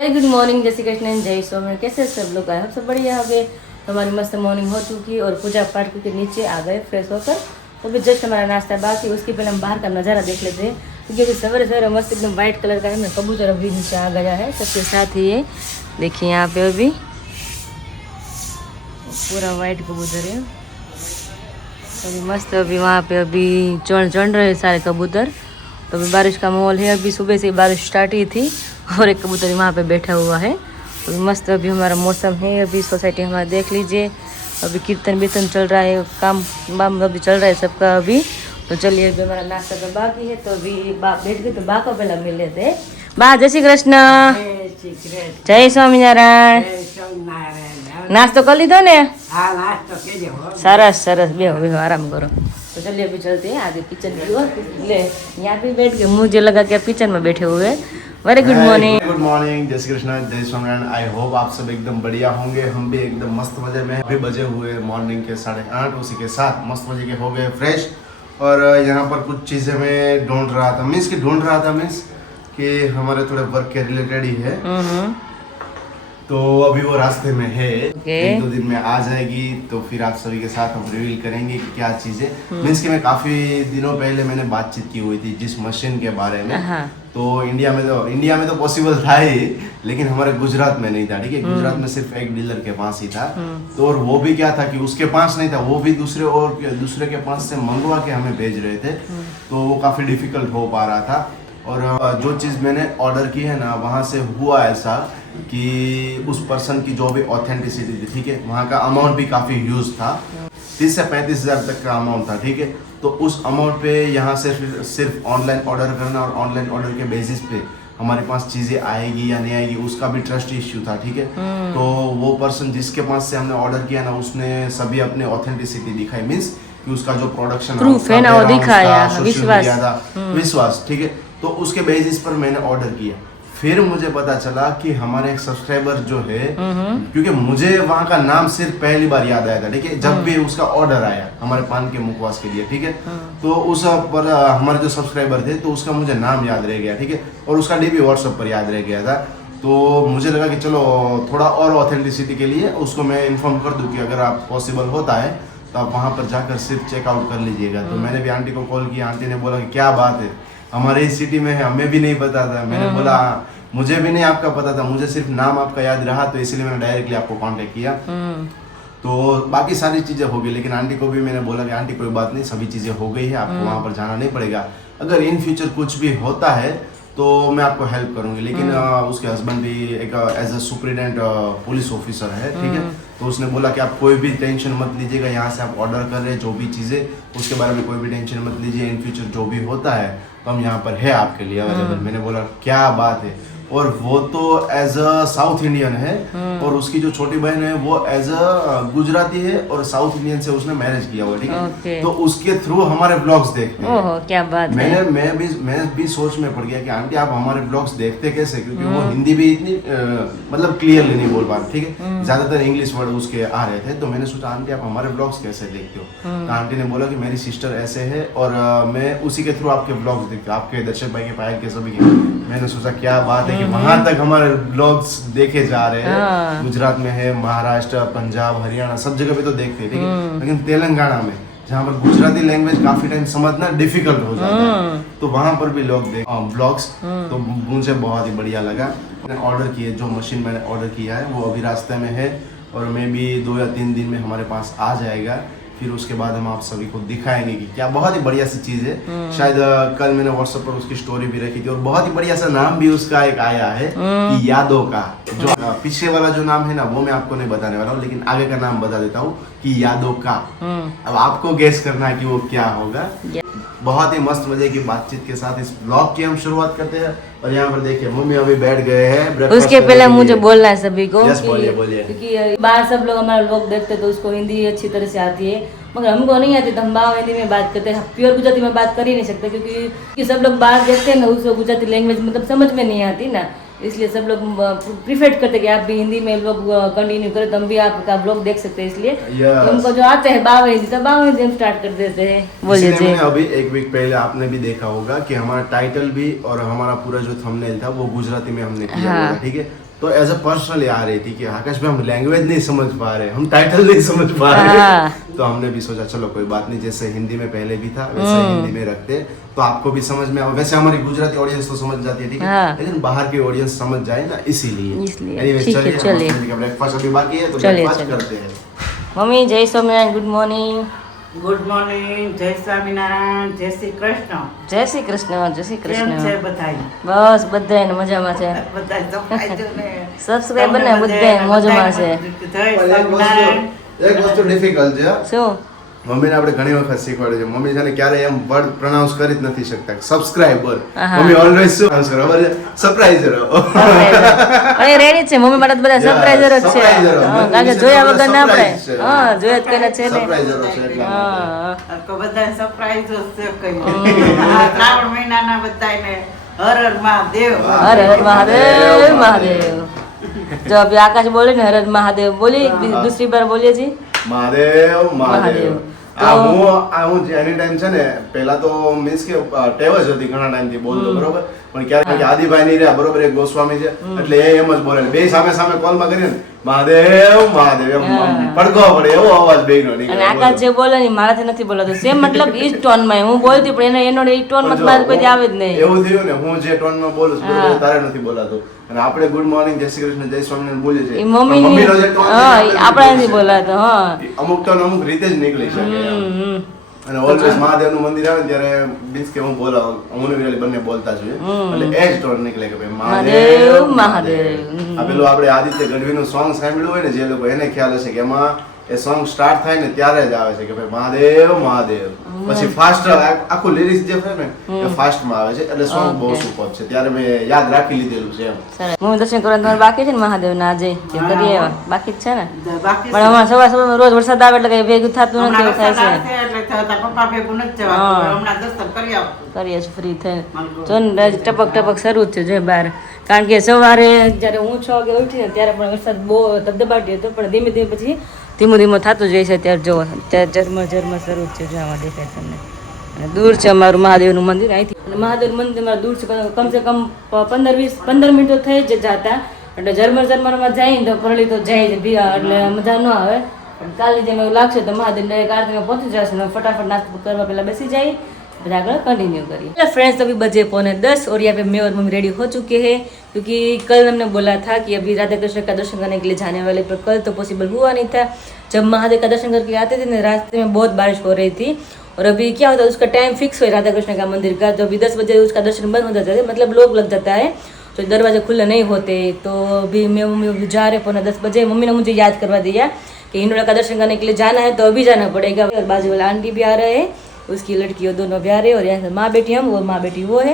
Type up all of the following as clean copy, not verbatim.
Good morning, जय श्री कृष्ण, जय स्वामी। कैसे सब लोग आए? हम सब बढ़िया हो गए। हमारी मस्त मॉर्निंग हो चुकी और पूजा पाठ करके नीचे आ गए फ्रेश होकर। तो अभी जस्ट हमारा नाश्ता बाकी, उसके पहले हम बाहर का नज़ारा देख लेते हैं क्योंकि अभी सवेरे सवेरे मस्त एकदम वाइट कलर का है ना कबूतर अभी नीचे आ गया है। सबके साथ ही ये देखिए यहाँ पे अभी पूरा वाइट कबूतर है। अभी मस्त अभी वहाँ पे अभी चढ़ रहे सारे कबूतर। तो अभी बारिश का माहौल है, अभी सुबह से बारिश स्टार्ट ही थी और एक कबूतर वहाँ पे बैठा हुआ है। अभी मस्त अभी हमारा मौसम है। अभी सोसाइटी हमारा देख लीजिए, अभी कीर्तन चल रहा है, काम वाम अभी चल रहा है सबका अभी। तो चलिए अभी हमारा नाश्ता तो बाकी है, तो अभी बैठ गए तो बा को पहला मिल लेते हैं। बा जय श्री कृष्ण, जय स्वामीनारायण। नाश्तो कर लीधो ने? सरस सरस, बेहो आराम करो। तो चलिए अभी चलते हैं आगे किचन की ओर। ले यहाँ पे बैठ के मुझे लगा कि आप किचन में बैठे हुए। Very good morning. Good morning, जय श्री कृष्ण, जय स्वामीनारायण। आई होप आप सब एकदम बढ़िया होंगे। हम भी एकदम मस्त मजे में। अभी बजे हुए मॉर्निंग के 8:30, उसी के साथ मस्त मजे के हो गए फ्रेश। और यहाँ पर कुछ चीज़ें मैं ढूंढ रहा था, मीन्स कि हमारे थोड़े वर्क के रिलेटेड ही है। तो अभी वो रास्ते में है, एक दो दिन में आ जाएगी। तो फिर आप सभी के साथ हम रिवील करेंगे कि क्या चीज़ें। मीन्स कि मैं काफ़ी दिनों पहले मैंने बातचीत की हुई थी जिस मशीन के बारे में। तो इंडिया में तो पॉसिबल था ही, लेकिन हमारे गुजरात में नहीं था। ठीक है, गुजरात में सिर्फ एक डीलर के पास ही था। तो और वो भी क्या था कि उसके पास नहीं था, वो भी दूसरे के पास से मंगवा के हमें भेज रहे थे। तो वो काफ़ी डिफिकल्ट हो पा रहा था। और जो चीज़ मैंने ऑर्डर की है ना, वहाँ से हुआ ऐसा कि उस पर्सन की जो भी ऑथेंटिसिटी थी, ठीक है, वहाँ का अमाउंट भी काफ़ी ह्यूज था। 30 से 35 हज़ार तक का अमाउंट था। ठीक है, तो उस अमाउंट पे यहाँ से सिर्फ ऑनलाइन ऑर्डर करना और ऑनलाइन ऑर्डर के बेसिस पे हमारे पास चीज़ें आएगी या नहीं आएगी उसका भी ट्रस्ट इश्यू था। ठीक है, तो वो पर्सन जिसके पास से हमने ऑर्डर किया ना, उसने सभी अपने ऑथेंटिसिटी दिखाई। मीन्स कि उसका जो प्रोडक्शन प्रूफ है ना वो दिखाया, विश्वास। ठीक है, तो उसके बेसिस पर मैंने ऑर्डर किया। फिर मुझे पता चला कि हमारे एक सब्सक्राइबर जो है, क्योंकि मुझे वहाँ का नाम सिर्फ पहली बार याद आया था। ठीक है, जब भी उसका ऑर्डर आया हमारे पान के मुखवास के लिए। ठीक है, तो उस पर हमारे जो सब्सक्राइबर थे तो उसका मुझे नाम याद रह गया। ठीक है, और उसका डीपी व्हाट्सएप पर याद रह गया था। तो मुझे लगा कि चलो थोड़ा और ऑथेंटिसिटी के लिए उसको मैं इन्फॉर्म कर दूँ कि अगर आप पॉसिबल होता है तो आप वहाँ पर जाकर सिर्फ चेकआउट कर लीजिएगा। तो मैंने भी आंटी को कॉल किया। आंटी ने बोला कि क्या बात है, हमारे इस सिटी में है, हमें भी नहीं पता था। मैंने बोला मुझे भी नहीं आपका पता था, मुझे सिर्फ नाम आपका याद रहा, तो इसलिए मैंने डायरेक्टली आपको कांटेक्ट किया। तो बाकी सारी चीज़ें हो गई, लेकिन आंटी को भी मैंने बोला कि आंटी कोई बात नहीं, सभी चीज़ें हो गई है, आपको वहाँ पर जाना नहीं पड़ेगा। अगर इन फ्यूचर कुछ भी होता है तो मैं आपको हेल्प करूँगी। लेकिन उसके हस्बैंड भी एक as a superintendent police officer है। ठीक है, तो उसने बोला कि आप कोई भी टेंशन मत लीजिएगा, यहाँ से आप ऑर्डर कर रहे हैं जो भी चीज़ें, उसके बारे में कोई भी टेंशन मत लीजिए। इन फ्यूचर जो भी होता है तो हम यहाँ पर है आपके लिए अवेलेबल। मैंने बोला क्या बात है। और वो तो एज अ साउथ इंडियन है और उसकी जो छोटी बहन है वो एज अ गुजराती है और साउथ इंडियन से उसने मैरिज किया हुआ। ठीक है, तो उसके थ्रू हमारे ब्लॉग्स देखते हैं। ओहो, क्या बात है। मैं भी सोच में पड़ गया कि आंटी आप हमारे ब्लॉग्स देखते कैसे, क्योंकि वो हिंदी भी इतनी मतलब क्लियरली नहीं बोल पा रहे। ठीक है, ज्यादातर इंग्लिश वर्ड उसके आ रहे थे। तो मैंने सोचा आंटी आप हमारे ब्लॉग्स कैसे देखते हो। तो आंटी ने बोला कि मेरी सिस्टर ऐसे है और मैं उसी के थ्रू आपके ब्लॉग्स देखती हूँ, आपके दर्शक भाई के, पायल के, सभी के। मैंने सोचा क्या बात है कि वहां तक हमारे ब्लॉग्स देखे जा रहे हैं। गुजरात में है, महाराष्ट्र, पंजाब, हरियाणा, सब जगह पे तो देखते हैं। ठीक है, लेकिन तेलंगाना में जहाँ पर गुजराती लैंग्वेज काफी टाइम समझना डिफिकल्ट हो जाता है, तो वहां पर भी लोग ब्लॉग्स। तो मुझे बहुत ही बढ़िया लगा। मैंने ऑर्डर किए, जो मशीन मैंने ऑर्डर किया है वो अभी रास्ते में है और मे बी 2 या 3 दिन में हमारे पास आ जाएगा। फिर उसके बाद हम आप सभी को दिखाएंगे कि क्या बहुत ही बढ़िया सी चीज़ है। शायद कल मैंने व्हाट्सएप पर उसकी स्टोरी भी रखी थी और बहुत ही बढ़िया सा नाम भी उसका एक आया है कि यादों का। जो पीछे वाला जो नाम है ना वो मैं आपको नहीं बताने वाला हूँ, लेकिन आगे का नाम बता देता हूँ कि यादों का। अब आपको गेस करना है कि वो क्या होगा। बहुत ही मस्त मजे की बातचीत के साथ इस ब्लॉग की हम शुरुआत करते हैं। और यहाँ पर देखिए मम्मी अभी बैठ गए हैं। उसके पहले मुझे बोलना है सभी को, बोलिए। क्योंकि बाहर सब लोग हमारे लोग देखते तो उसको हिंदी अच्छी तरह से आती है, मगर हमको नहीं आती। तो हम बाहर हिंदी में बात करते हैं, प्योर गुजराती में बात कर ही नहीं सकते क्योंकि सब लोग बाहर देखते हैं ना, उसको गुजराती लैंग्वेज मतलब समझ में नहीं आती ना, इसलिए सब लोग प्रीफर करते हैं कि आप भी हिंदी में लोग कंटिन्यू करें तो हम भी आपका ब्लॉग देख सकते हैं। इसलिए हमको जो आते हैं बाव हिंदी, तो बाव हिंदी हम स्टार्ट कर देते हैं। बोलिए। अभी एक वीक पहले आपने भी देखा होगा कि हमारा टाइटल भी और हमारा पूरा जो थंबनेल था वो गुजराती में हमने किया। ठीक है, तो एज अ पर्सनली आ रही थी कि आकाश भाई हम लैंग्वेज नहीं समझ पा रहे, हम टाइटल नहीं समझ पा रहे, तो हमने भी सोचा चलो कोई बात नहीं, जैसे हिंदी में पहले भी था वैसे हिंदी में रखते तो आपको भी समझ में आए। वैसे हमारी गुजराती ऑडियंस तो समझ जाती है, ठीक है, लेकिन बाहर की ऑडियंस समझ जाए ना, इसीलिए। Anyways, चलिए ब्रेकफास्ट अभी बाकी है तो ब्रेकफास्ट करते हैं। मम्मी जय Swaminarayan, good morning. Good morning, જય સ્વામિનારાયણ, જય શ્રી કૃષ્ણ. જય શ્રી કૃષ્ણ, જય શ્રી કેમ છે કૃષ્ણ. બધાય? બસ બધાય મજામાં છે. બધાય સફાઈ ને સબસ્ક્રાઇબર ને બધાય મોજમાં છે. જય સ્વામિનારાયણ. એક વસ્તુ ડિફિકલ્ટ છે, શું મમ્મીને આપણે ઘણી વખત શીખવાડ્યું છે, મમ્મી છે ને ક્યારે એમ વર્ડ પ્રોનાઉન્સ કરી જ નથી શકતા, સબસ્ક્રાઇબર. આહા. મમ્મી ઓલવેઝ શું પ્રોનાઉન્સ કરે ખબર છે? સરપ્રાઈઝર. અને રેડી છે મમ્મી માટે તો બધા સરપ્રાઈઝર જ છે. surpriser. હા, કારણ કે જોયા વગર ના પડે. Surprise છે. હા, જોયા જ કોઈને છે ને. સરપ્રાઈઝર છે એટલા માટે. હા તો બધાય સરપ્રાઈઝ છે કઈ. આ શ્રાવણ મહિનાના બધાયને હર હર મહાદેવ. હર હર મહાદેવ મહાદેવ. જો અભી આકાશ બોલે ને હર હર મહાદેવ બોલી, दूसरी बार बोलिए जी. મહાદેવ મહાદેવ. મહાદેવ. હું એની ટાઈમ છે ને પહેલા તો મીન્સ કે ટેવ જ હતી ઘણા ટાઈમ થી બોલતો, બરોબર, પણ ક્યારેક આદિભાઈ નહીં રહ્યા, બરોબર, એક ગોસ્વામી છે એટલે એ એમ જ બોલે, બે સામે સામે કોલમાં કરીએ ને મહાદેવ મહાદેવ એમ પડઘો પડે એવો અવાજ બેયનો અને નીકળે. આકાશ જે બોલે ને ઈ મારાથી નથી બોલાતો, સેમ મતલબ ઈ જ ટોન માં હું બોલતી પણ એનો એ ટોન માં મારે કોઈ આવે જ નહીં. એવું થયું ને, હું જે ટોનમાં બોલું છું બરોબર, તારે નથી બોલાતું, અને આપણે ગુડ મોર્નિંગ, જય શ્રી કૃષ્ણ, જય સ્વામિનારાયણ બોલીએ છીએ, ઈ મમ્મી મમ્મીનો જે tone હા છે, આપણા નથી બોલાતો. હા અમુક ટોન અમુક રીતે જ નીકળી શકે એમ. અને ઓલવેઝ મહાદેવનું મંદિર આવે ને ત્યારે મીન્સ કે હું બોલાવું, હું ને વિરાલી બંને બોલતા છીએ એટલે એ જ ટોન નીકળે કે ભાઈ મહાદેવ, મહાદેવ મહાદેવ. આ પેલું આપણે આદિત્ય ગઢવીનું સોંગ સાંભળ્યું હોય ને, જે લોકો એને ખ્યાલ હશે કે એમાં એ સોંગ સ્ટાર્ટ થાય ને ત્યારે જ આવે છે કે ભાઈ મહાદેવ મહાદેવ, પછી ફાસ્ટ આખું લિરિક્સ જે છે ને એ ફાસ્ટ માં આવે છે, એટલે સોંગ બહુ સુપર છે, ત્યારે મેં યાદ રાખી લીધેલું છે એમ. સરસ. મમ્મી દર્શન કરવાનું તમારે બાકી છે ને મહાદેવ ના આજે જે કરીએ એવા બાકી જ છે ને? બાકી પણ અમારે સવાર સવારમાં રોજ વરસાદ આવે એટલે કઈ ભેગું થતું નથી, એવું થાય છે. એટલે તારા પપ્પા ભેગું નથી જવાતું. હમણાં દર્શન કરી આવું. કરીએ છીએ ફ્રી થઈને. જો ને હજી ટપક ટપક શરૂ જ છે જો બહાર, કારણ કે સવારે જ્યારે હું 6 વાગે ઉઠી ને ત્યારે પણ વરસાદ બહુ ધબધબાટી હતો, પણ ધીમે ધીમે પછી ધીમું ધીમું થતું જાય છે. ત્યારે જો ત્યારે ઝરમર ઝરમર શરૂ જ છે, જો આમાં દેખાય તમને. અને દૂર છે અમારું મહાદેવનું મંદિર અહીંથી, અને મહાદેવ મંદિર અમારું દૂર છે, કમસે કમ 15-20 મિનિટ તો થઈ જ જતા, એટલે ઝરમર ઝરમરમાં જાય ને તો પરળી તો જાય છે એટલે મજા ન આવે. પણ કાલે જેમ એવું લાગશે તો મહાદેવ ડાયરેક્ટ આરતીમાં પહોંચી જશે ને ફટાફટ નાસ્તો કરવા પહેલા બેસી જાય, फिर आगे कंटिन्यू करिए. फ्रेंड्स अभी बजे 9:45 और यहाँ पे मैं और मम्मी रेडी हो चुके हैं, क्योंकि कल हमने बोला था कि अभी राधा कृष्ण का दर्शन करने के लिए जाने वाले, पर कल तो पॉसिबल हुआ नहीं था. जब महादेव का दर्शन करके आते थे ना, रास्ते में बहुत बारिश हो रही थी, और अभी क्या होता है उसका टाइम फिक्स है राधा कृष्ण का मंदिर का, तो अभी 10 बजे उसका दर्शन बंद हो जाता है, मतलब लोग लग जाता है, तो दरवाजे खुले नहीं होते. तो अभी मैं मम्मी जा रहे 9:45 बजे. मम्मी ने मुझे याद करवा दिया कि हिंडोला का दर्शन करने के लिए जाना है, तो अभी जाना पड़ेगा. और बाजू वाला आंटी भी आ रहे हैं, उसकी लड़की और दोनों भी आ रहे हैं, और यहाँ से माँ बेटी हम, वो माँ बेटी वो है.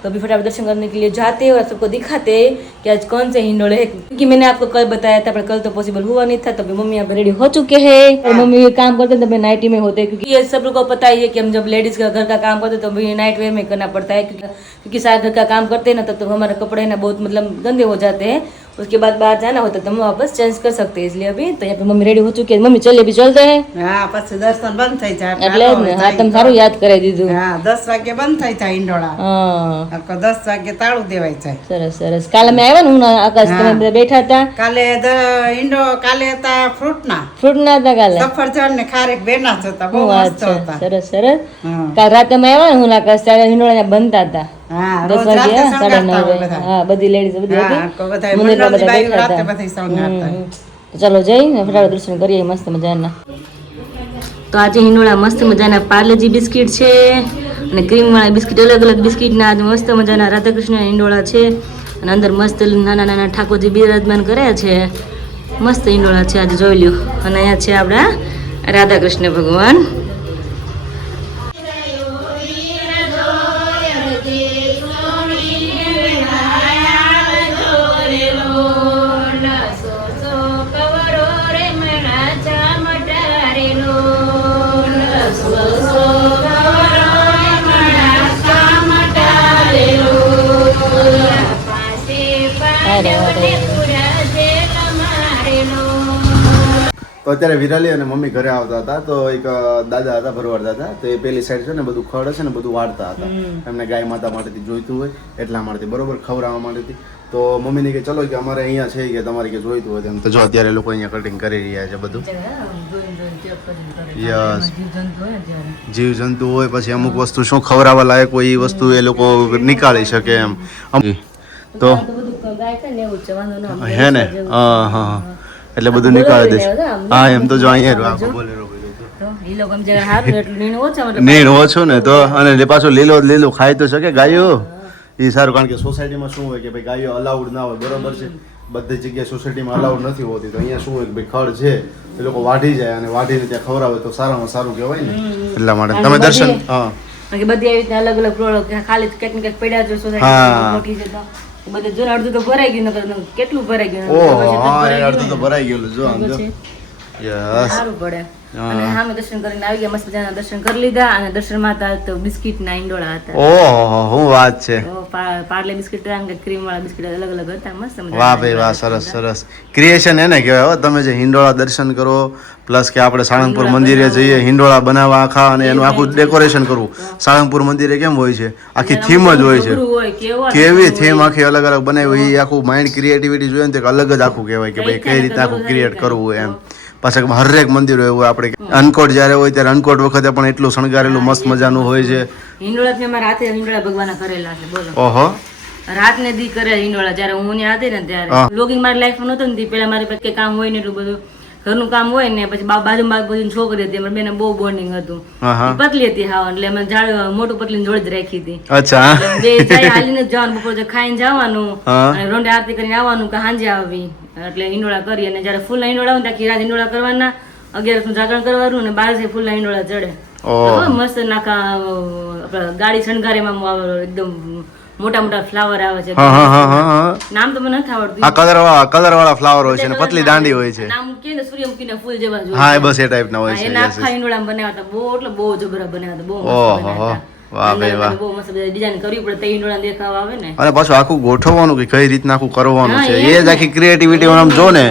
तो अभी फटाफट दर्शन करने के लिए जाते हैं और सबको दिखाते हैं कि आज कौन से हिंडोले हैं, क्योंकि मैंने आपको कल बताया था, पर कल तो पॉसिबल हुआ नहीं था. तो अभी मम्मी यहाँ पे रेडी हो चुके हैं, और मम्मी ये काम करते हैं तो मैं नाइटी में होते हैं, क्योंकि ये सब लोग को पता ही है कि हम जब लेडीज का घर का काम करते हैं तो अभी नाइट वेयर में करना पड़ता है, क्योंकि सारा घर का काम करते हैं ना, तब तो हमारे कपड़े ना बहुत मतलब गंदे हो जाते हैं. उसके बाद बाहर जाना होता है तो हम वापस चेंज कर सकते हैं, इसलिए अभी तो यहाँ पे मम्मी रेडी हो चुकी है. मम्मी चलिए अभी चलते हैं. હા પછી દર્શન બંધ થઈ જાય એટલે જ ને, હા તમે સારું યાદ કરાવી દીધું. હા 10 વાગે બંધ થઈ જાય ઈંડોળા. હા 10 વાગે તાળું દેવાય જાય. સરસ સરસ. કાલે અમે આવ્યા ને, હું ને આકાશ તમે બધા બેઠા હતા. કાલે હતા ફ્રૂટના ફ્રૂટ ના હતા કાલે. સફરજન ને ખારેક બેના જ હતા, બહુ શું વાત મસ્ત છે. હતા. સરસ સરસ. હા. કાલ રાતે અમે આવ્યા ને, હું ને આકાશ ત્યારે હિંડોળા બનતા હતા. હા 10 રોજ વાગે, રાતે શણગારતા 9:30. હોય બધા. હા બધી લેડીઝ બધી હા, હતી. બધાય મંદિરમાં મંડળની બધા બાઈઓ બેઠા રાતે હતા. બધી શણગારતા. તો ચાલો જઈ ફટાફટ દર્શન કરીએ મસ્ત મજાના. તો આજે હિંડોળા મસ્ત મજાના પાર્લેજી બિસ્કિટ છે, અને ક્રીમ વાળા બિસ્કિટ, અલગ અલગ બિસ્કિટના આજે મસ્ત મજાના રાધાકૃષ્ણ હિંડોળા છે, અને અંદર મસ્ત નાના નાના ઠાકોરજી બિરાજમાન કર્યા છે. મસ્ત હિંડોળા છે આજે, જોઈ લ્યો. અને અહીંયા છે આપણા રાધાકૃષ્ણ ભગવાન. તો અત્યારે વિરાલી અને મમ્મી ઘરે આવતા હતા તો એક દાદા હતા ભરવાડ દાદા, તો એ પેલી સાઈડ છે ને બધું ખડ છે ને બધું વાળતા હતા, એમને ગાય માતા માટેથી જોઈતું હોય એટલા માટે બરોબર ખવડાવવા માટેથી. તો મમ્મીને કે ચલો કે અમારે અહીંયા છે કે તમારે કે જોઈતું હોય તેમ. તો જો અત્યારે લોકો અહીંયા કટિંગ કરી રહ્યા છે બધું. યસ, જીવ જંતુ હોય પછી અમુક વસ્તુ શું ખવડાવવા લાયક હોય એ વસ્તુ એ લોકો નીકાળી શકે એમ. તો હે ને હા, એટલે બધું નીકાળી દે. હા એમ તો જો અહીંયા નીણ ઓછું ને તો, અને પાછું લીલું ખાઈ તો શકે ગાયો એ સારું. કારણ કે સોસાયટીમાં શું હોય કે ભાઈ ગાયો અલાઉડ ના હોય, બરોબર છે, બધી જગ્યાએ સોસાયટીમાં અલાઉડ નથી હોતી. તો અહીંયા શું હોય કે ભાઈ ખડ છે એ લોકો વાઢી જાય અને વાઢીને ત્યાં ખવડાવે તો સારામાં સારું કહેવાય ને. એટલા માટે તમે દર્શન હા બધી આવી રીતે અલગ અલગ પ્રોડક્ટ ખાલી કંઈક ને કંઈક પડ્યા જો સોસાયટી મોટી છે તો બધું જો અડધું તો ભરાઈ ગયું, કેટલું ભરાઈ ગયું. ઓહો હા, અડધું તો ભરાઈ ગયેલું જો આમ જો. યસ, સારું પડે. અને સામે દર્શન કરીને આવી ગયા, મસ્ત મજાના દર્શન કરી લીધા. અને દર્શનમાં હતા તો બિસ્કિટ ના ઈંડોળા હતા. ઓહો શું વાત છે. પાર્લે બિસ્કિટ હતા કે ક્રીમ વાળા બિસ્કિટ અલગ અલગ હતા, મસ્ત મજા. વાહ ભાઈ વાહ, સરસ સરસ ક્રિએશન એને કહેવાય હો. તમે જે હિંડોળા દર્શન કરો પ્લસ કે આપણે સાળંગપુર મંદિરે જઈએ હિંડોળા બનાવવા આખા અને એનું આખું ડેકોરેશન કરવું. સાળંગપુર મંદિરે કેમ હોય છે, આખી થીમ જ હોય છે, કેવી થીમ આખી અલગ અલગ બનાવી હોય. એ આખું માઇન્ડ ક્રિએટિવિટી જોઈએ ને તો અલગ જ આખું કહેવાય કે ભાઈ કઈ રીતે આખું ક્રિએટ કરવું હોય એમ. પાછા હરેક મંદિર એવું આપણે અનકોટ જયારે હોય ત્યારે અનકોટ વખતે પણ એટલું શણગારેલું મસ્ત મજાનું હોય છે. હિંડોળા અમારા હાથે હિંડોળા ભગવાન કરેલા છે બોલો. ઓહો, રાત ને દી કરે હિંડોળા. જયારે હું ત્યાં હતી ને ત્યારે લોગિંગ મારી લાઈફમાં નહોતું ને પેલા મારી પાસે કામ હોય ને એટલું બધું ઘરનું કામ હોય ને પછી બાજુ છોકરી હતી બેને બહુ બોન્ડિંગ હતું. પતલી હતી હા, એટલે અમે ઝાડ મોટું પતલી જોડે જ રાખી હતી. અચ્છા, બે જાય હાલીને જ જવાનું, બપોર ખાઈને જવાનું અને રોંડે આરતી કરીને આવવાનું કે સાંજે આવી. એટલે હિંડોળા કરી અને જયારે ફૂલ હિંડોળા આવે ત્યાં રાત હિંડોળા કરવાના, 11 નું જાગરણ કરવાનું અને 12 ફૂલ હિંડોળા ચડે. મસ્ત નાખા ગાડી શણગારેમાં એકદમ મોટા મોટા ફ્લાવર આવે છે. નામ તો મને નથી આવડતું. આ કલર વાળા ફ્લાવર હોય છે ને પતલી દાંડી હોય છે. નામ કે ને સૂર્યમુખીના ફૂલ જેવા જોઈએ. હા બસ એ ટાઈપ ના હોય છે. એના આખા હિંડોળા બનાવ્યા હતા, બહુ એટલે બહુ જબરા બનાવ્યા હતા, બહુ મસ્ત બનાવ્યા હતા. વાહ ભાઈ વાહ, બહુ મસ્ત ડિઝાઇન કરવી પડે તો હિંડોળા દેખાવા આવે ને. અને પાછું આખું ગોઠવવાનું કે કઈ રીતના આખું કરવાનું છે એ જ આખી ક્રિએટિવિટી આમ જો ને.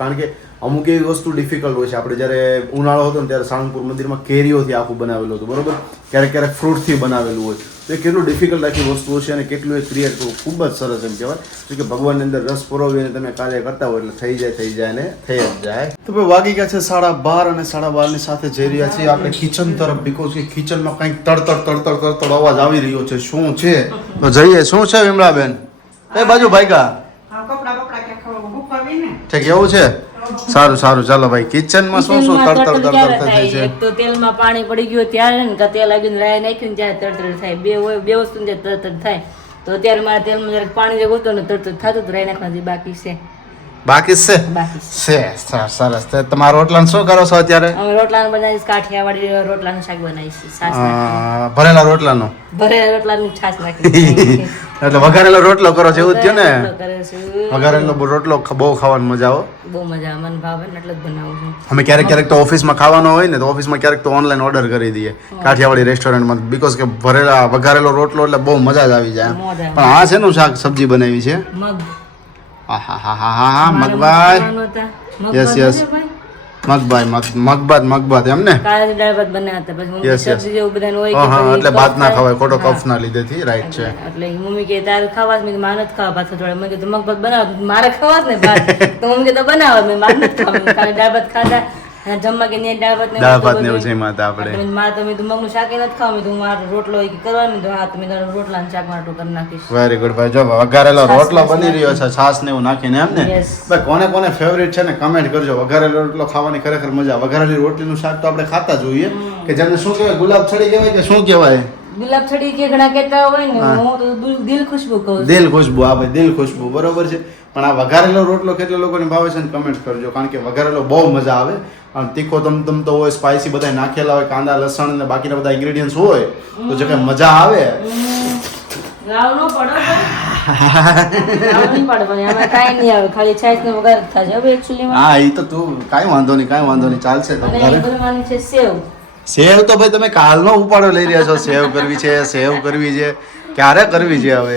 કારણ કે અમુક એવી વસ્તુ ડિફિકલ્ટ હોય છે. આપણે જ્યારે ઉનાળો હતો ને ત્યારે સાળંગપુર મંદિરમાં કેરીઓથી આખું બનાવેલું હતું, બરોબર, ક્યારેક ક્યારેક ફ્રૂટથી બનાવેલું હોય. તો એ કેટલું ડિફિકલ્ટ આખી વસ્તુ છે અને કેટલું એ ક્રિએટ કરવું ખૂબ જ સરસ એમ કહેવાય કે ભગવાનની અંદર રસ પરોવીને તમે કાર્ય કરતા હોય એટલે થઈ જાય ને થઈ જ જાય. તો ભાઈ વાગી ગયા છે 12:30 અને 12:30 ની સાથે જઈ રહ્યા છીએ આપણે કિચન તરફ. બીકોઝ કે કિચનમાં કંઈક તડતડ અવાજ આવી રહ્યો છે. શું છે તો જઈએ. શું છે વિમળાબેન એ બાજુ ભાઈકા ઠીક એવું છે. સારું ચાલો ભાઈ. કિચનમાં શું તડતડ થાય છે. એક તો તેલમાં પાણી પડી ગયું ત્યારે ને કે તેલ આગળ રાય નાખ્યું ને ત્યારે તડતડ થાય. બે વસ્તુ ને તડતડ થાય. તો અત્યારે મારા તેલમાં જરાક પાણી જે ગોતો ને તડતડ થતું જ રાય નાખવાનું બાકી છે. સરસ. તમારા રોટલાનું શું કરો છો અત્યારે? અમે રોટલાનું બનાવીશ, કાઠિયાવાડી રોટલાનું શાક બનાવીશ. ભરેલા રોટલાનું છાશ નાખી એટલે વઘારેલો રોટલો કરો છો એવું જ થયું ને? વઘારેલો રોટલો બહુ ખાવાની મજા આવે. બહુ મજા મને ભાવે ને એટલે જ બનાવું છું. અમે ક્યારેક તો ઓફિસમાં ખાવાનો હોય ને તો ઓફિસમાં ક્યારેક તો ઓનલાઈન ઓર્ડર કરી દઈએ કાઠિયાવાડી રેસ્ટોરન્ટમાં. બીકોઝ કે વઘારેલો રોટલો એટલે બહુ મજા જ આવી જાય. પણ આ શેનું શાક સબ્જી બનાવી છે? મગભાઈ. યસ મગભાત એમ ને? એટલે ભાત ના ખવાય ખોટો કફ ના લીધેથી. રાઈટ છે. એટલે મમ્મી કે તારે ખાવા મેં માર નથી ખાવા પાછો થોડા. મેં કીધું મગભાત બનાવ, મારે ખાવા જ ને ભાત. તો મમ્મી કે તો બનાવ, મેં માર નથી ખાવા. કાલે દાળ ભાત ખાધા જમવા કે દાળ ભાત ને એવું છે એમાં આપણે મારે તો મેં મગનું શાક નથી ખાવા. મેં મારો રોટલો કરવાનું તો હા તમે રોટલા ને શાક માટું કરી નાખીશ. વેરી ગુડ ભાઈ. જો વઘારેલો રોટલો બની રહ્યો છે છાસ ને એવું નાખીને એમ ને? ભાઈ કોને ફેવરિટ છે ને કમેન્ટ કરજો. વઘારેલો રોટલો ખાવાની ખરેખર મજા. વઘારેલી રોટલીનું શાક તો આપણે ખાતા જોઈએ કે જેને શું કહેવાય ગુલાબ છડી કહેવાય કે શું કહેવાય? ગુલાબ છડી કે ઘણા કહેતા હોય ને, હું તો દિલ ખુશ્બુ કહું. દિલ ખુશ્બુ. હા ભાઈ દિલ ખુશ્બુ બરોબર છે. પણ આ વઘારેલો રોટલો કેટલા લોકોને ભાવે છે ને કમેન્ટ કરજો. કારણ કે વઘારેલો બહુ મજા આવે. અને તીખો તમ તો હોય, સ્પાઈસી બધા નાખેલા હોય, કાંદા લસણ ને બાકીના બધા ઇન્ગ્રેડિયન્ટ્સ હોય તો જે કઈ મજા આવે. હા એ તો તું કાંઈ વાંધો નહીં ચાલશે. સેવ તો ભાઈ તમે કાલનો ઉપાડો લઈ રહ્યા છો. સેવ કરવી છે ક્યારે કરવી છે હવે?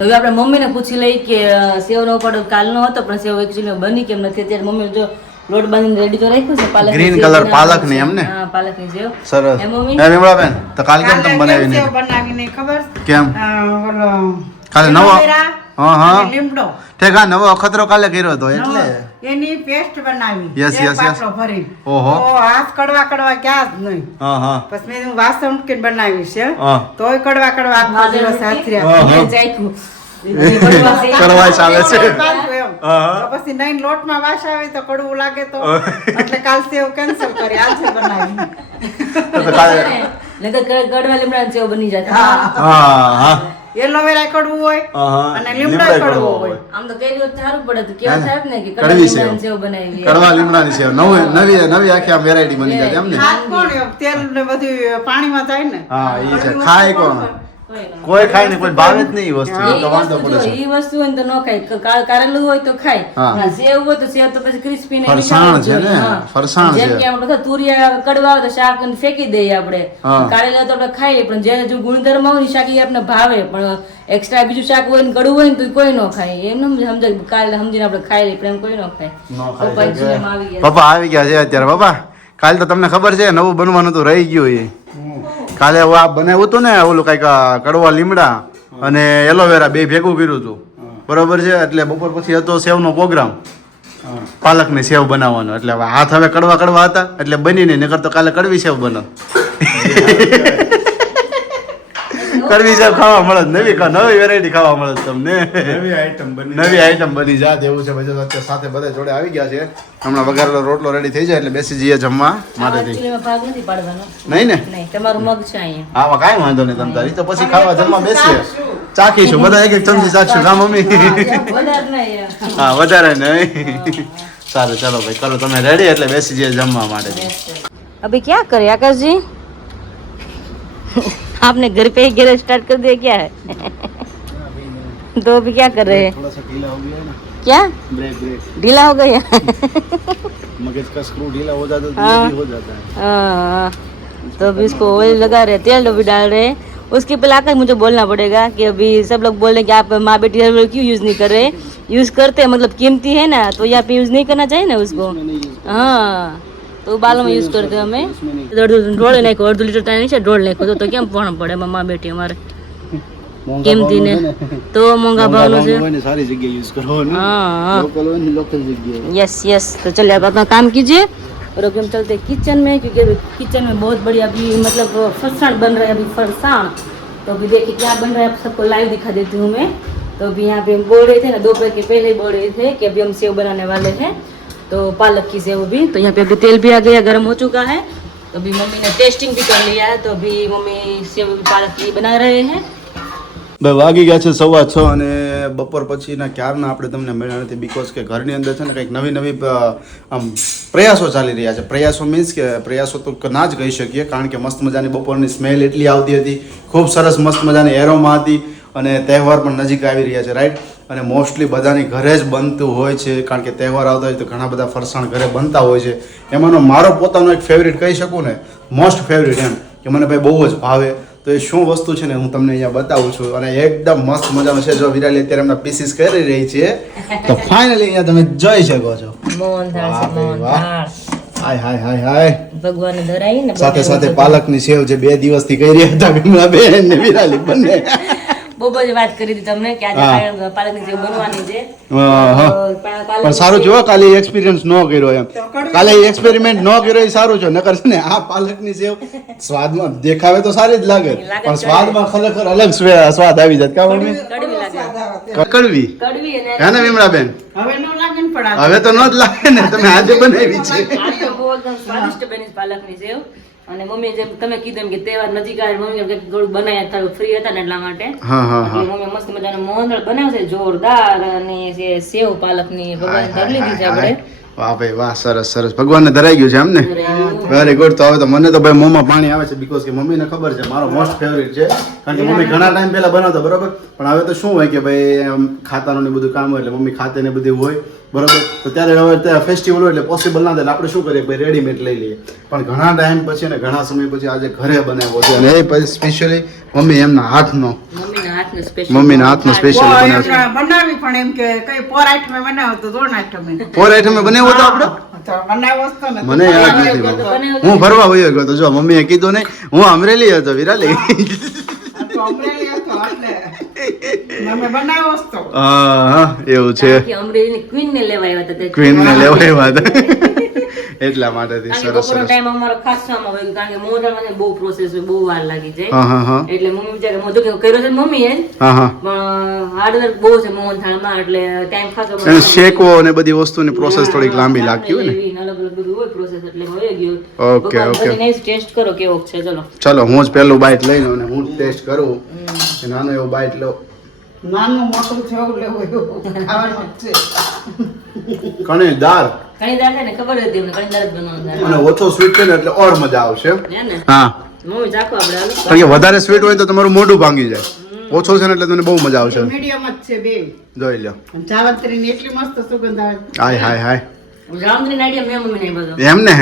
હવે આપણે મમ્મીને પૂછી લઈ કે સેવનો ઉપાડો કાલનો હતો પણ સેવ એકચ્યુઅલી બની કેમ નથી. અત્યારે મમ્મી જો લોટ બાંધીને રેડી તો રાખ્યું છે પાલક ગ્રીન કલર પાલક ની એમ ને હા પાલકની સેવ સરસ એ મમ્મી એ વિમળાબેન તો કાલ કેમ તમે બનાવી સેવ નહીં બનાવીને ખબર કેમ ઓલો કાલે નવો એલોવેરા હા હા અને લીમડો ઠીક હા નવો અખતરો કાલે કર્યો હતો એટલે એની પેસ્ટ બનાવી Yes, એક yes, yes. પાટલો ભરી ઓહો. તો હાથ કડવા ક્યાં જ નહીં હા હા પછી મેં વાસણ મૂકીને બનાવી છે હા. તોય કડવા આખો દિવસ હાથ રહ્યા હા, હા. ચાખ્યું. કડવાશ આવે છે પાછું એમ. હા. તો પછી નહીં લોટમાં વાસ આવે તો કડવું લાગે તો એટલે કાલ સેવ કેન્સલ કરી આજે બનાવી તો કાલે નકર ગળવા લીમડાની સેવ બની જાય હા હા એલોવેરા કડવું હોય હા. અને લીમડા કડવો હોય આમ તો કઈ દિવસ સારું પડે તો કેવા થાય ને કે કડવી કડવા સેવ. લીમડાની સેવ બનાવી કડવા લીમડાની સેવ નવી આખી આમ વેરાયટી બની જાય એમ ને હાથ કોણ એમ તેલ ને બધું પાણીમાં જાય ને હા એ છે ખાય કોણ કોઈ ખાય ને કોઈ ભાવે જ નહીં એ વસ્તુ એ તો વાંધો પડે છે એ વસ્તુ હોય ને તો ન ખાય કારેલું હોય તો ખાય હા. હા, સેવ હોય તો સેવ તો પછી ક્રિસ્પી ને ફરસાણ છે ને, ફરસાણ જેમ છે. કે આપણે બધા તુરિયા કડવા હોય તો શાક ને ફેંકી દઈએ આપણે હા. કારેલા તો આપણે ખાઈએ પણ જે જો ગુણધર્મ હોય ને શાક એ આપણે ભાવે પણ એક્સ્ટ્રા બીજું શાક હોય ને કડવું હોય ને તો કોઈ ન ખાય એમ સમજાય કારેલા સમજીને આપણે ખાઈ લઈએ પણ એમ કોઈ ન ખાય પપ્પા જીવનમાં આવી ગયા પપ્પા આવી ગયા છે અત્યારે પપ્પા કાલે તો તમને ખબર છે નવું બનવાનું તો રહી ગયું એ કાલે આ બનાવ્યું હતું ને ઓલું કઈક કડવા લીમડા અને એલોવેરા બે ભેગું કર્યું હતું બરોબર છે એટલે બપોર પછી હતો સેવનો પ્રોગ્રામ પાલકની સેવ બનાવવાનો એટલે હવે હાથ હવે કડવા હતા એટલે બની નહીં નકર તો કાલે કડવી સેવ બનાવ કડવી સેવ ખાવા મળે નવી વેરાયટી ખાવા મળે તમને નવી આઈટમ બની જાત એવું છે પછી અત્યારે સાથે બધા જોડે આવી ગયા છે હમણાં વઘારેલો રોટલો રેડી થઈ જાય એટલે બેસી જઈએ જમવા માટેથી એકચ્યુઅલીમાં ભાગ નથી પાડવાનો નહીં ને નહીં તમારું મગ છે અહીંયા આમાં કાંઈ વાંધો નહીં તમ તારી તો પછી ખાવા જમવા બેસીએ ચાખીશું બધા એક ચમચી ચાખશું કા મમ્મી વધારે નહીં હા વધારે નહીં સારું ચાલો ભાઈ કરો તમે રેડી એટલે બેસી જઈએ જમવા માટે अभी क्या करें आकाश जी आपने घर पे ही गैरेज स्टार्ट कर दिया क्या है तो अभी क्या कर रहे हैं थोड़ा सा ढीला हो गया है ना क्या ब्रेक ढीला हो गया मगज का स्क्रू ढीला हो जाता है तो हाँ। ये भी हो जाता है हाँ, तो अभी इसको ऑयल लगा रहे हैं तेल भी डाल रहे हैं उसके पहले आकर मुझे बोलना पड़ेगा कि अभी सब लोग बोल रहे हैं कि आप माँ बेटी हेयर ऑयल क्यों यूज़ नहीं कर रहे यूज़ करते हैं मतलब कीमती है ना तो यहाँ पे यूज़ नहीं करना चाहिए ना उसको हाँ तो बालों में यूज़ करते हैं हमें ढोल नाखो अर्ध लीटर टाइम नहीं ढोल नाखो तो કેમ પણ પડે માँ બેટી અમારે કિંમતી ને તો મોંઘા ભાવનો છે सारी जगह यूज करो ना हाँ लोकल हो नहीं लोकल जगह यस यस तो चलिए आप अपना काम कीजिए और अभी हम चलते हैं किचन में क्योंकि अभी किचन में बहुत बढ़िया अभी मतलब फरसाण बन रहा है अभी फरसाण तो अभी देखिए क्या बन रहा है आप सबको लाइव दिखा देती हूँ मैं तो अभी यहाँ पे हम बोल रहे थे ना दोपहर के पहले बोल रहे थे कि अभी हम सेव बनाने वाले हैं तो पालक की सेव भी तो यहाँ पे अभी तेल भी आ गया गर्म हो चुका है तो अभी मम्मी ने टेस्टिंग भी कर लिया है तो अभी मम्मी सेव पालक की बना रहे हैं બે વાગી ગયા છે 6:15 અને બપોર પછીના ક્યારના આપણે તમને મળ્યા નથી બીકોઝ કે ઘરની અંદર છે ને કંઈક નવી આમ પ્રયાસો ચાલી રહ્યા છે પ્રયાસો મીન્સ કે પ્રયાસો તો ના જ કહી શકીએ કારણ કે મસ્ત મજાની બપોરની સ્મેલ એટલી આવતી હતી ખૂબ સરસ મસ્ત મજાની એરોમા હતી અને તહેવાર પણ નજીક આવી રહ્યા છે રાઈટ અને મોસ્ટલી બધાની ઘરે જ બનતું હોય છે કારણ કે તહેવાર આવતા હોય તો ઘણા બધા ફરસાણ ઘરે બનતા હોય છે એમાંનો મારો પોતાનો એક ફેવરિટ કહી શકું ને મોસ્ટ ફેવરિટ એમ કે મને ભાઈ બહુ જ ભાવે તો એ શું વસ્તુ છે ને હું તમને અહીંયા બતાવું છું અને એકદમ મસ્ત મજાનું છે જો વિરાલી અત્યારે એમના પીસીસ કરી રહી છે તો ફાઇનલી અહીંયા તમે જોઈ શકો છો મોહનથાળ છે મોહનથાળ હાય હાય હાય હાય ભગવાનને ધરાઈ ને સાથે સાથે પાલકની સેવ જે 2 દિવસથી કરી રહ્યા હતા વિમલા બેન ને વિરાલી બંને બહુ બધી વાત કરી હતી તમને કે હા. આજે પાલકની સેવ બનવાની છે હા. પણ સારું જો કાલે એક્સપિરિયન્સ ન કર્યો એમ કાલે એક્સપેરિમેન્ટ ન કર્યો એ સારું છે નકર છે ને આ પાલકની સેવ સ્વાદમાં દેખાવે તો સારી જ લાગે પણ સ્વાદમાં ખરેખર અલગ સ્વાદ આવી જાય કા મમ્મી કડવી લાગે કડવી કડવી અને હે ને વિમલા બેન હવે નો લાગે ને પણ આ હવે તો ન જ લાગે ને તમે આજે બનાવી છે આ તો બહુ એકદમ સ્વાદિષ્ટ બની છે પાલકની સેવ અને મમ્મી જેમ તમે કીધું એમ કે તહેવાર નજીક આવે મમ્મી કંઈક થોડું બનાવ્યા હતા ફ્રી હતા ને એટલા માટે હા હા હા એટલે મમ્મી મસ્ત મજાનો મોહનથાળ બનાવશે જોરદાર અને જે સેવ પાલકની ભગવાન ધરી લીધી છે આપણે વાહ ભાઈ વાહ સરસ સરસ ભગવાનને ધરાઈ ગયું છે એમ ને વેરી ગુડ તો હવે તો મને તો ભાઈ મોંમાં પાણી આવે છે બીકોઝ કે મમ્મીને ખબર છે મારો મોસ્ટ ફેવરિટ છે કારણ કે મમ્મી ઘણા ટાઈમ પહેલા બનાવતા બરોબર પણ હવે તો શું હોય કે ભાઈ આમ ખાતાનું ને બધું કામ હોય એટલે મમ્મી ખાતે ને બધું હોય બરોબર તો ત્યારે હવે ફેસ્ટિવલ હોય એટલે પોસિબલ ના થાય એટલે આપણે શું કરીએ ભાઈ રેડીમેડ લઈ લઈએ પણ ઘણા ટાઈમ પછી ને ઘણા સમય પછી આજે ઘરે બનાવ્યો છે અને એ પછી સ્પેશિયલી મમ્મી એમના હાથનો મમ્મીના હાથનો સ્પેશિયલ મમ્મીના હાથનો સ્પેશિયલ બનાવ્યો છે બનાવી પણ એમ કે કઈ પોર આઈટમે બનાવો તો દોડ આઈટમે ફોર આઈટમ બનાવ્યો હતો આપણે તો બનાવો જ તો ને. મને યાદ નથી હું ફરવા વયો ગયો તો જો મમ્મીએ કીધું નહીં હું અમરેલી હતો વિરાલી આ તો અમરેલી હતો એટલે અમે બનાવો જ તો. હા એવું છે કે અમરેલીની ક્વીન ને લેવા આવ્યા હતા ક્વીન ને લેવાય વાત એટલા માટેથી કારણ કે સરસ બપોરનો સરસ ટાઈમ અમારો ખાસવામાં હોય કારણ કે મોઢામાં છે ને બહુ પ્રોસેસ હોય બહુ વાર લાગી જાય હા હા હા એટલે મમ્મી વિચારે મોઢું કે કર્યો છે મમ્મીએ હા હા પણ હાર્ડવર્ક બહુ છે મોહનથાળમાં એટલે ટાઈમ ખાસો અને શેકવો અને બધી વસ્તુની પ્રોસેસ થોડીક લાંબી લાગતી હોય ને અલગ અલગ બધું હોય પ્રોસેસ એટલે હોય ગયો ઓકે ઓકે ટેસ્ટ કરો કેવો છે ચલો ચલો હું જ પહેલું બાઈટ લઈ લઉં અને હું ટેસ્ટ કરું કે નાનો એવો બાઈટ લઉં નાનું મોટું છે એવું લેવું એવું ખાવાનું જ છે. ઘણી દાળ ઘણી દાળ છે ને ખબર હતી અમને ઘણી દાળ જ બનાવવાનું અને ઓછો સ્વીટ છે ને એટલે ઓર મજા આવશે હે ને હા મમ્મી ચાખો આપણે હાલો. કારણ કે વધારે સ્વીટ હોય તો તમારું મોઢું ભાંગી જાય ઓછો છે ને એટલે તમને બહુ મજા આવશે મીડિયમ જ છે બે. જોઈ લો અને જાવંત્રીની એટલી મસ્ત સુગંધ આવે. હાય હાય હાય જાવંત્રીની આઈડિયા મેં મમ્મીને બધો એમ ને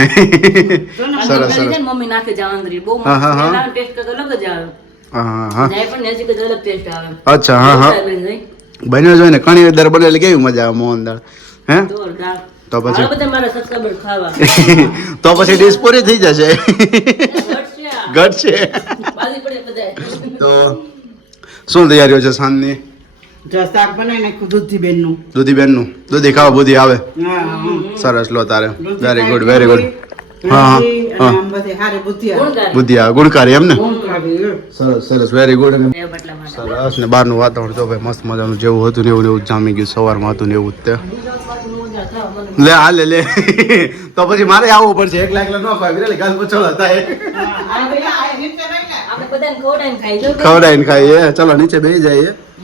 સરસ સરસ સરસ મમ્મી નાખે જાવંત્રી બહુ હા, હા, હા. મસ્ત ટેસ્ટ કરતો અલગ જ આવે હા હા જાય પણ નજીક જ અલગ ટેસ્ટ આવે અચ્છા હા હા બન્યો જોઈને કણી દર બનેલી કેવી મજા આવે મોહન દાળ હે જોરદાર તો પછી હાલો બધા મારા સબસ્ક્રાઇબર ખાવા તો પછી ડીશ પૂરી થઈ જશે ઘટશે આ. ઘટ છે બાજી પડે બધાય. તો શું તૈયારીઓ છે સાંજની જો શાક બનાવી નાખ્યું દૂધીબેનનું. દૂધીબેનનું દૂધી ખાવા બુધી આવે હા હા. સરસ લો તારે દૂધી વેરી ગુડ ખાઈ વેરી ગુડ હા, હા, દૂધી અને હા. આમ બધી હારી બુદ્ધિ આવે. ગુણગાન. બુધિયા ગુણકારી એમ ને ગુણકારી, હે. સરસ સરસ વેરી ગુડ એ બટલા માટે. સરસ ને બહારનું વાતાવરણ જો ભાઈ મસ્ત મજાનું જેવું હતું ને એવું જામી ગયું સવારમાં હતું ને એવું જ તે લે આ લે લે તો પછી મારે આવવું પડશે એકલા એકલા ન ખાય વિરાલી ગાલ પછોડ હતા આ પેલા આ નીચે રહી ને. આપણે બધાને ખવડાવીને ખાઈ જો ખવડાવીને ખાઈએ ચલો નીચે બેસી જઈએ